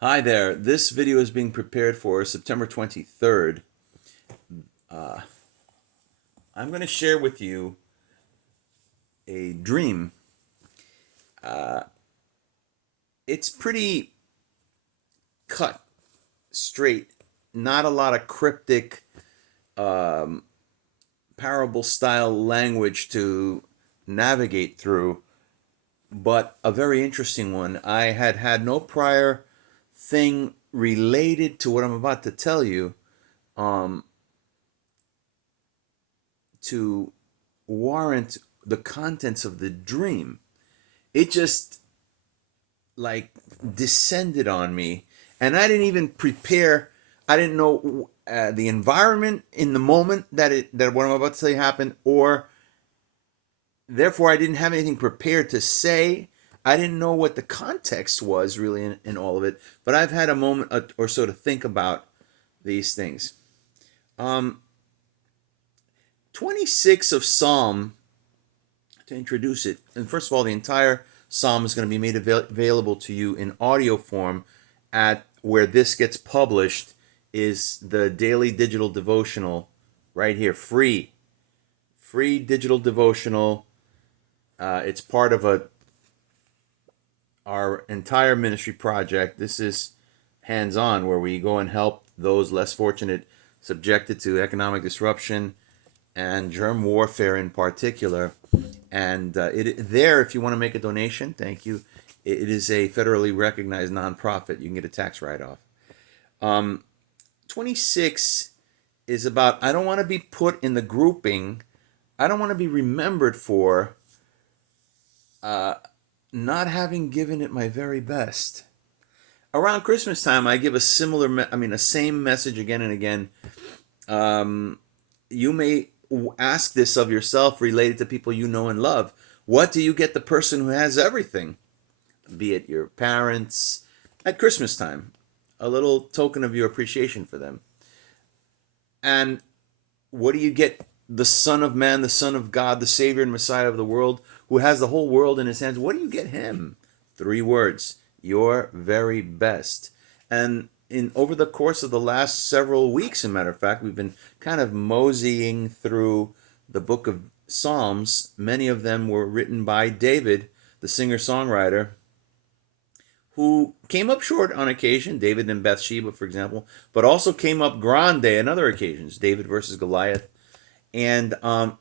Hi there. This video is being prepared for September 23rd. I'm going to share with you a dream. It's pretty cut, straight, not a lot of cryptic parable style language to navigate through, but a very interesting one. I had no prior thing related to what I'm about to tell you to warrant the contents of the dream. It just like descended on me, and I didn't even prepare. I didn't know the environment in the moment that what I'm about to tell you happened, or therefore I didn't have anything prepared to say. I didn't know what the context was really in all of it, but I've had a moment or so to think about these things. 26 of Psalm, to introduce it, and first of all, the entire Psalm is going to be made available to you in audio form at where this gets published is the daily digital devotional right here, free digital devotional. It's part of our entire ministry project. This is hands-on, where we go and help those less fortunate, subjected to economic disruption and germ warfare in particular. And there, if you want to make a donation, thank you. It is a federally recognized nonprofit. You can get a tax write-off. 26 is about, I don't want to be put in the grouping. I don't want to be remembered for not having given it my very best. Around Christmas time, I give a a same message again and again. You may ask this of yourself related to people you know and love. What do you get the person who has everything? Be it your parents at Christmas time, a little token of your appreciation for them. And what do you get the Son of Man, the Son of God, the Savior and Messiah of the world, who has the whole world in his hands? What do you get him? 3 words: your very best. And in over the course of the last several weeks, as a matter of fact, we've been kind of moseying through the book of Psalms. Many of them were written by David, the singer-songwriter, who came up short on occasion, David and Bathsheba, for example, but also came up grande on other occasions, David versus Goliath. And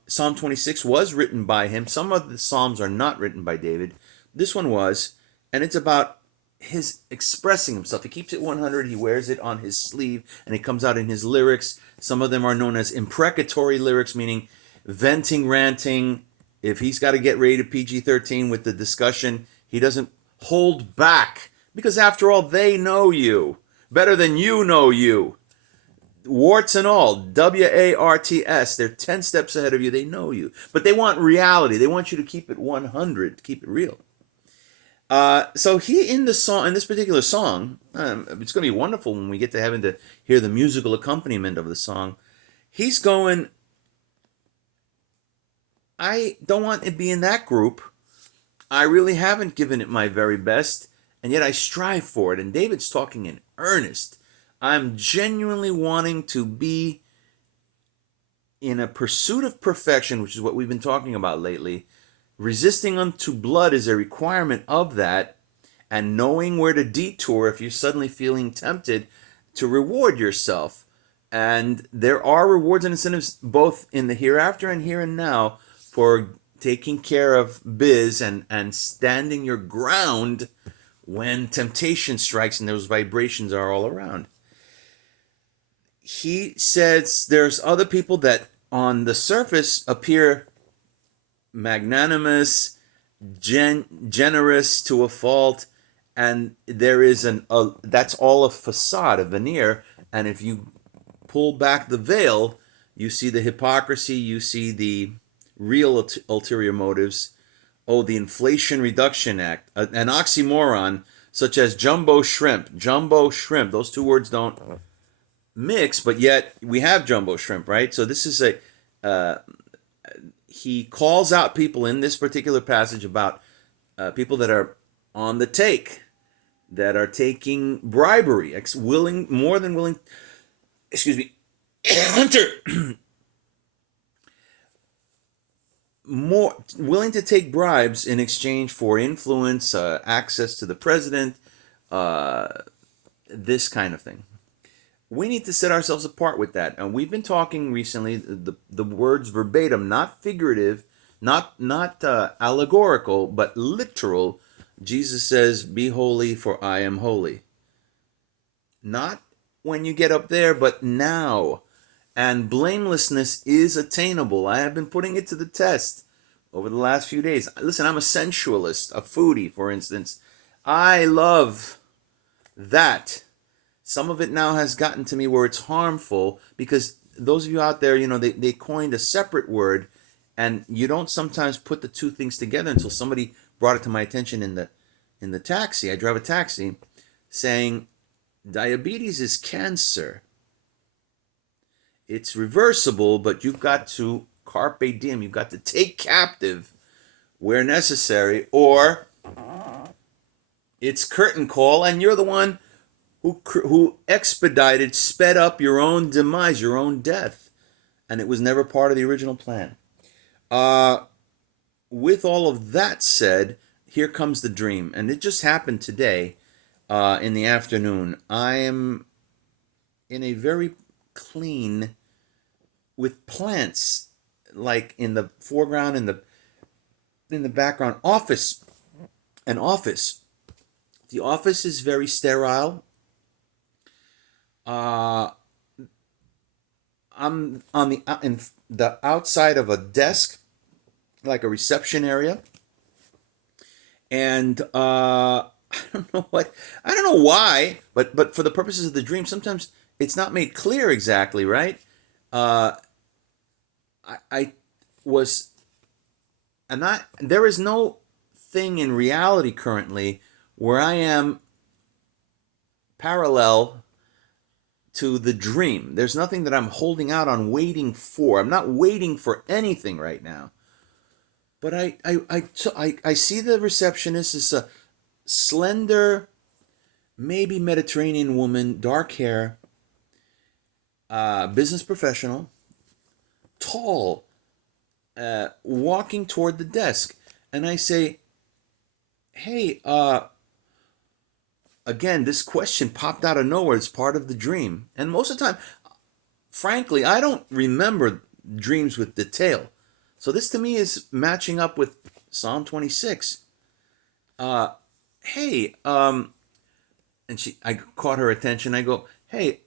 Psalm 26 was written by him. Some of the Psalms are not written by David. This one was, and it's about his expressing himself. He keeps it 100. He wears it on his sleeve, and it comes out in his lyrics. Some of them are known as imprecatory lyrics, meaning venting, ranting. If he's got to get rated PG-13 with the discussion, he doesn't hold back, because after all, they know you better than you know you. Warts and all, WARTS. They're 10 steps ahead of you. They know you, but they want reality. They want you to keep it 100, keep it real. So he, in this particular song, it's going to be wonderful when we get to heaven to hear the musical accompaniment of the song. He's going, I don't want to be in that group. I really haven't given it my very best, and yet I strive for it. And David's talking in earnest. I'm genuinely wanting to be in a pursuit of perfection, which is what we've been talking about lately. Resisting unto blood is a requirement of that, and knowing where to detour if you're suddenly feeling tempted to reward yourself. And there are rewards and incentives both in the hereafter and here and now for taking care of biz and standing your ground when temptation strikes and those vibrations are all around. He says there's other people that on the surface appear magnanimous, generous to a fault, and there is that's all a facade, a veneer. And if you pull back the veil, you see the hypocrisy, you see the real ulterior motives. Oh, the Inflation Reduction Act, an oxymoron such as jumbo shrimp. Jumbo shrimp, those two words don't mix, but yet we have jumbo shrimp, right? So this is he calls out people in this particular passage about people that are on the take. that are taking bribery, more than willing, excuse me, Hunter, more willing to take bribes in exchange for influence, access to the president, uh, this kind of thing. We need to set ourselves apart with that. And we've been talking recently the words verbatim, not figurative, not allegorical, but literal. Jesus says, "Be holy, for I am holy." Not when you get up there, but now. And blamelessness is attainable. I have been putting it to the test over the last few days. Listen, I'm a sensualist, a foodie, for instance. I love that. Some of it now has gotten to me where it's harmful because those of you out there, they coined a separate word, and you don't sometimes put the two things together until somebody brought it to my attention in the taxi. I drive a taxi saying diabetes is cancer. It's reversible, but you've got to carpe diem. You've got to take captive where necessary, or it's curtain call, and you're the one who expedited, sped up your own demise, your own death, and it was never part of the original plan. With all of that said, here comes the dream, and it just happened today in the afternoon. I am in a very clean, with plants like in the foreground, in the background, an office. The office is very sterile. Uh, I'm on in the outside of a desk, like a reception area, and I don't know why, but for the purposes of the dream, sometimes it's not made clear exactly, right? Uh, I was, and not there is no thing in reality currently where I am parallel to the dream. There's nothing that I'm holding out on, waiting for. I'm not waiting for anything right now. But I see the receptionist as a slender, maybe Mediterranean woman, dark hair, business professional, tall, walking toward the desk. And I say, hey, again, this question popped out of nowhere. It's part of the dream. And most of the time, frankly, I don't remember dreams with detail. So this to me is matching up with Psalm 26. Uh, hey, and I caught her attention. I go, hey,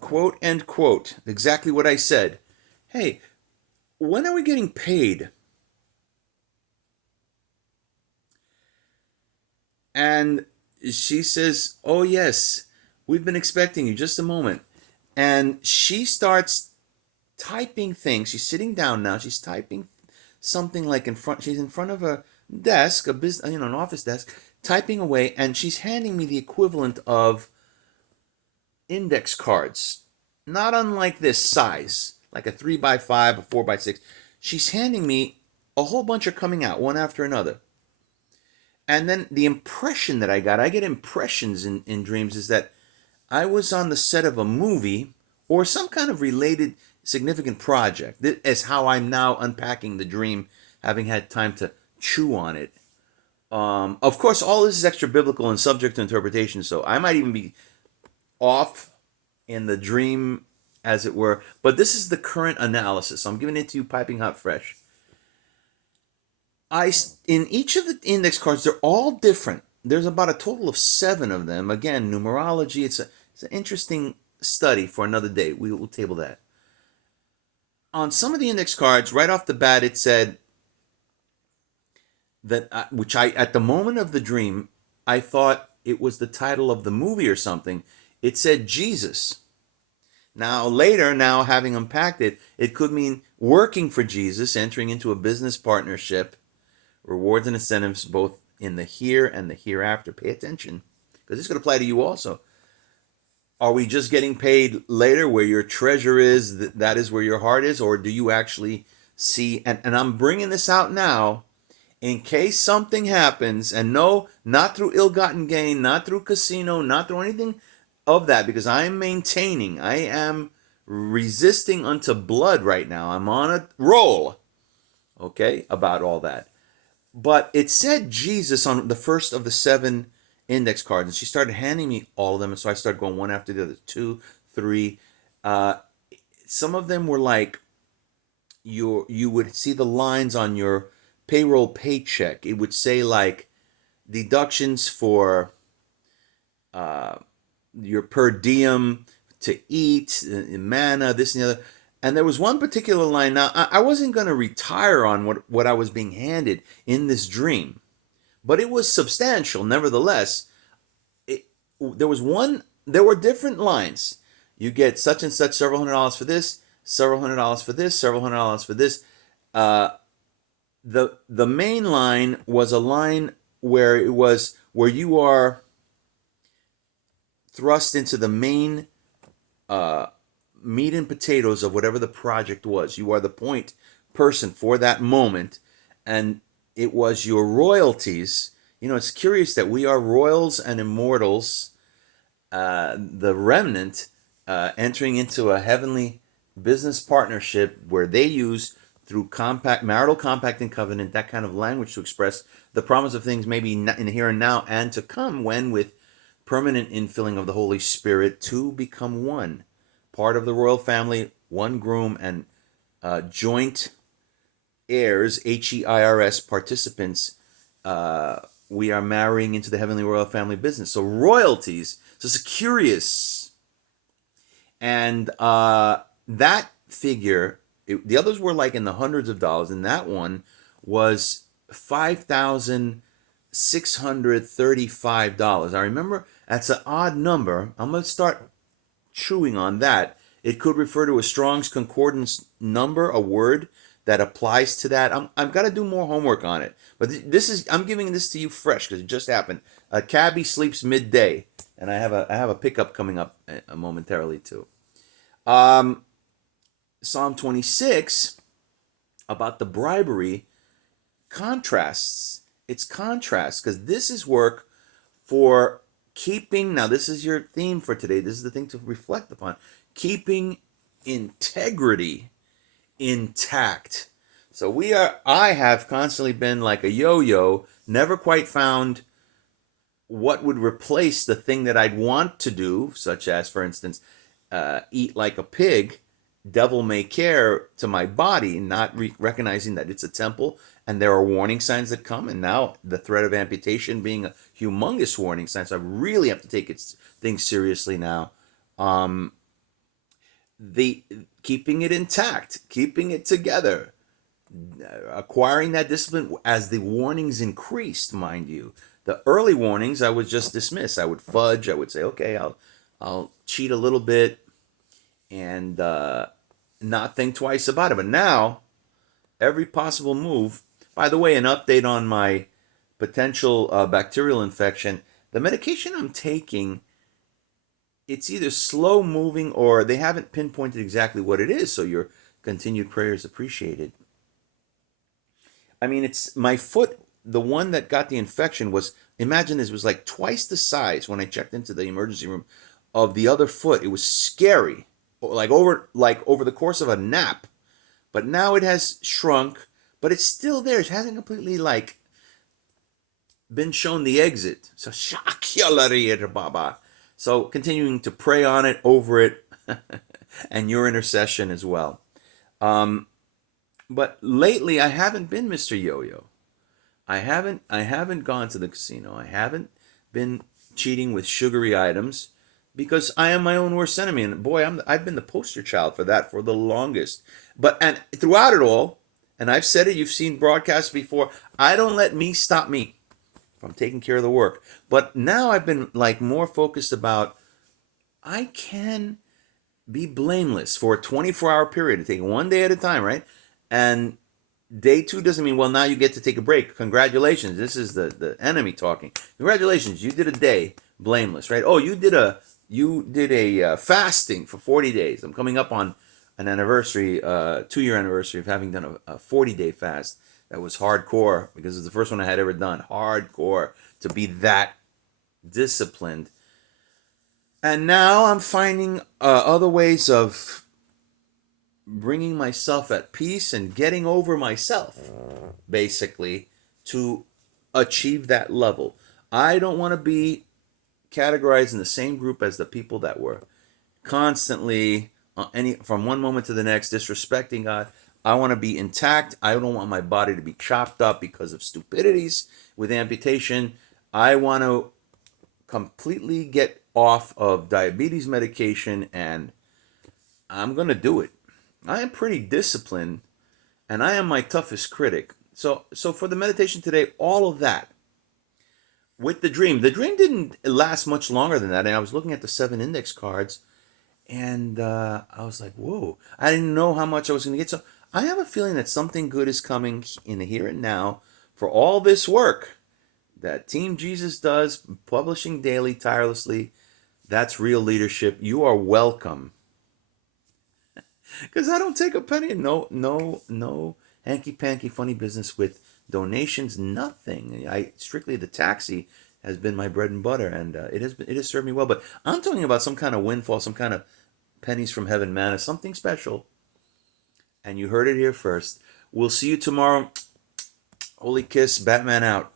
quote, end quote, exactly what I said. Hey, when are we getting paid? And she says, oh, yes, we've been expecting you. Just a moment. And she starts typing things. She's sitting down now. She's typing something like in front. She's in front of a desk, a business, an office desk, typing away, and she's handing me the equivalent of index cards, not unlike this size, like a 3x5, a 4x6. She's handing me a whole bunch are coming out one after another. And then the impression that I get impressions in dreams, is that I was on the set of a movie or some kind of related significant project. This is how I'm now unpacking the dream, having had time to chew on it. Of course, all this is extra biblical and subject to interpretation, so I might even be off in the dream, as it were. But this is the current analysis. I'm giving it to you piping hot fresh. In each of the index cards, they're all different. There's about a total of 7 of them. Again, numerology. It's an interesting study for another day. We will table that. On some of the index cards, right off the bat, it said that, which I, at the moment of the dream, I thought it was the title of the movie or something. It said Jesus. Now, later, now having unpacked it, it could mean working for Jesus, entering into a business partnership, rewards and incentives both in the here and the hereafter. Pay attention, because this could apply to you also. Are we just getting paid later, where your treasure is, that is where your heart is? Or do you actually see, and I'm bringing this out now in case something happens, and no, not through ill-gotten gain, not through casino, not through anything of that, because I am maintaining, I am resisting unto blood right now. I'm on a roll, okay, about all that. But it said Jesus on the first of the 7 index cards, and she started handing me all of them, and so I started going one after the other, 2, 3. Uh, some of them were like you would see the lines on your payroll paycheck. It would say like deductions for uh, your per diem to eat, manna, this and the other. And there was one particular line. Now, I wasn't going to retire on what I was being handed in this dream, but it was substantial nevertheless. There was one, there were different lines. You get such and such, several $100s for this, several $100s for this, several $100s for this. Uh, the main line was a line where it was where you are thrust into the main uh, meat and potatoes of whatever the project was. You are the point person for that moment, and it was your royalties. You know, it's curious that we are royals and immortals, the remnant, entering into a heavenly business partnership where they use through compact marital compact and covenant that kind of language to express the promise of things maybe in the here and now and to come, when with permanent infilling of the Holy Spirit to become one, part of the royal family, one groom, and joint heirs, HEIRS participants. We are marrying into the heavenly royal family business. So royalties. So it's curious. And that figure, the others were like in the hundreds of dollars, and that one was $5,635. I remember that's an odd number. I'm going to start chewing on that. It could refer to a Strong's Concordance number, a word that applies to that. I've got to do more homework on it. But this is, I'm giving this to you fresh because it just happened. A cabbie sleeps midday, and I have a pickup coming up momentarily too. Psalm 26 about the bribery contrasts. It's contrast because this is work for keeping. Now this is your theme for today. This is the thing to reflect upon. Keeping integrity intact. So I have constantly been like a yo-yo, never quite found what would replace the thing that I'd want to do, such as, for instance, eat like a pig, devil may care, to my body, not recognizing that it's a temple and there are warning signs that come. And now the threat of amputation being a humongous warning sign. So I really have to take things seriously now. The keeping it intact, keeping it together, acquiring that discipline as the warnings increased, mind you. The early warnings I would just dismiss. I would fudge. I would say, okay, I'll cheat a little bit and not think twice about it. But now, every possible move. By the way, an update on my potential bacterial infection. The medication I'm taking, it's either slow moving or they haven't pinpointed exactly what it is. So your continued prayer is appreciated. I mean, it's my foot. The one that got the infection was, imagine this, was like twice the size when I checked into the emergency room of the other foot. It was scary, like over the course of a nap. But now it has shrunk, but it's still there. It hasn't completely like been shown the exit. So Baba. So continuing to pray on it, over it, and your intercession as well. But lately I haven't been Mr. Yo-Yo. I haven't gone to the casino. I haven't been cheating with sugary items because I am my own worst enemy. And boy, I've been the poster child for that for the longest. And throughout it all, and I've said it, you've seen broadcasts before, I don't let me stop me from taking care of the work. But now I've been like more focused about I can be blameless for a 24-hour period, take one day at a time, right? And day 2 doesn't mean, well, now you get to take a break. Congratulations. This is the enemy talking. Congratulations. You did a day blameless, right? Oh, you did a fasting for 40 days. I'm coming up on an anniversary, 2-year anniversary of having done a 40-day fast. That was hardcore because it's the first one I had ever done. Hardcore to be that disciplined. And now I'm finding other ways of bringing myself at peace and getting over myself, basically, to achieve that level. I don't want to be categorized in the same group as the people that were constantly any from one moment to the next disrespecting God. I want to be intact. I don't want my body to be chopped up because of stupidities with amputation. I want to completely get off of diabetes medication, and I'm going to do it. I am pretty disciplined, and I am my toughest critic. So for the meditation today, all of that with the dream didn't last much longer than that. And I was looking at the 7 index cards, and I was like, "Whoa!" I didn't know how much I was going to get. So I have a feeling that something good is coming in the here and now for all this work that Team Jesus does, publishing daily, tirelessly. That's real leadership. You are welcome. Because I don't take a penny. No hanky panky funny business with donations. Nothing. I strictly the taxi has been my bread and butter, and it has served me well. But I'm talking about some kind of windfall, some kind of pennies from heaven manna, something special. And you heard it here first. We'll see you tomorrow. Holy kiss, Batman out.